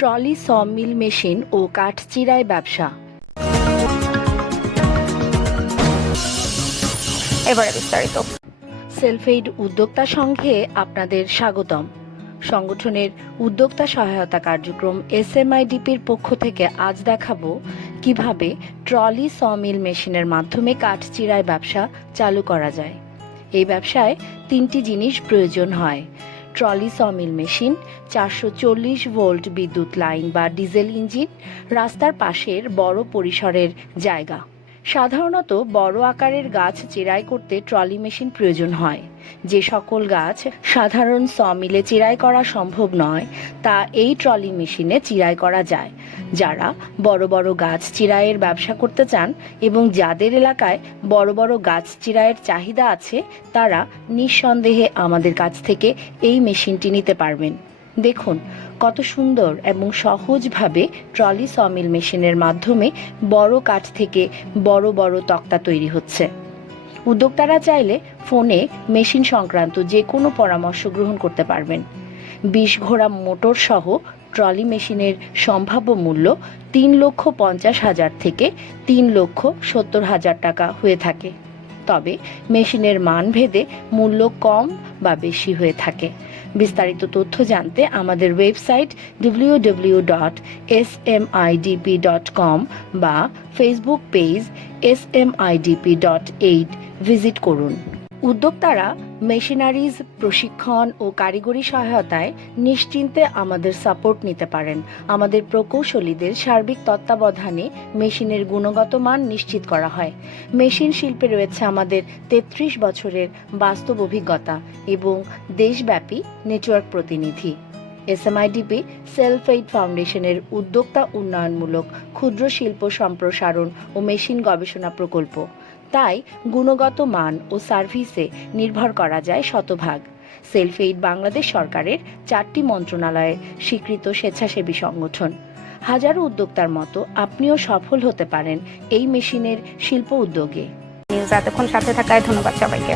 Trolley sawmill machine ও কাঠচিরাই ব্যবসা। এবারে বিস্তারিত। সেলফ এইড উদ্যোক্তা সংঘে আপনাদের স্বাগতম। সংগঠনের উদ্যোক্তা সহায়তা কার্যক্রম SMIDPর পক্ষ থেকে আজ দেখাবো কিভাবে ট্রলি সমিল মেশিনের মাধ্যমে কাঠচিরাই ব্যবসা চালু করা যায়। এই ব্যবসায় 3টি জিনিস প্রয়োজন হয়: ট্রলি সমিল মেশিন, 440 ভোল্ট বিদ্যুৎ লাইন বা ডিজেল ইঞ্জিন, রাস্তার পাশের বড় পরিসরের জায়গা। সাধারণত বড় আকারের গাছ চেরাই করতে ট্রলি মেশিন প্রয়োজন হয়। যে সকল গাছ সাধারণ সমিলে চেরাই করা সম্ভব নয় তা এই ট্রলি মেশিনে চিরাই করা যায়। যারা বড় বড় গাছ চিরাইয়ের ব্যবসা করতে চান এবং যাদের এলাকায় বড় বড় গাছ চিরাইয়ের চাহিদা আছে তারা নিঃসন্দেহে আমাদের কাছ থেকে এই মেশিনটি নিতে পারবেন। দেখুন কত সুন্দর এবং সহজভাবে ট্রলি সমিল মেশিনের মাধ্যমে বড় কাঠ থেকে বড় বড় তক্তা তৈরি হচ্ছে। উদ্যোক্তারা চাইলে ফোনে মেশিন সংক্রান্ত যে কোনো পরামর্শ গ্রহণ করতে পারবেন। 20 ঘোড়া মোটর সহ ট্রলি মেশিনের সম্ভাব্য মূল্য 3,50,000 থেকে 3,70,000 টাকা হয়ে থাকে। তবে মেশিনের মান ভেদে মূল্য কম বা বেশি হয়ে থাকে। বিস্তারিত তথ্য জানতে আমাদের ওয়েবসাইট www.smidp.com বা ফেসবুক পেজ smidp.aid ভিজিট করুন। উদ্যোক্তারা মেশিনারিজ, প্রশিক্ষণ ও কারিগরি সহায়তায় নিশ্চিন্তে আমাদের সাপোর্ট নিতে পারেন। আমাদের প্রকৌশলীদের সার্বিক তত্ত্বাবধানে মেশিনের গুণগত মান নিশ্চিত করা হয়। মেশিন শিল্পে রয়েছে আমাদের 33 বছরের বাস্তব অভিজ্ঞতা এবং দেশব্যাপী নেটওয়ার্ক প্রতিনিধি। SMIDP সেলফ এইড ফাউন্ডেশনের উদ্যোক্তা উন্নয়নমূলক ক্ষুদ্র শিল্প সম্প্রসারণ ও মেশিন গবেষণা প্রকল্প। তাই গুণগত মান ও সার্ভিসে নির্ভর করা যায় শতভাগ। সেলফ এইড বাংলাদেশ সরকারের 4টি মন্ত্রণালয়ের স্বীকৃত স্বেচ্ছাসেবী সংগঠন। হাজারো উদ্যোক্তার মতো আপনিও সফল হতে পারেন এই মেশিনের শিল্প উদ্যোগে। এতক্ষণ সাথে থাকায় ধন্যবাদ সবাইকে।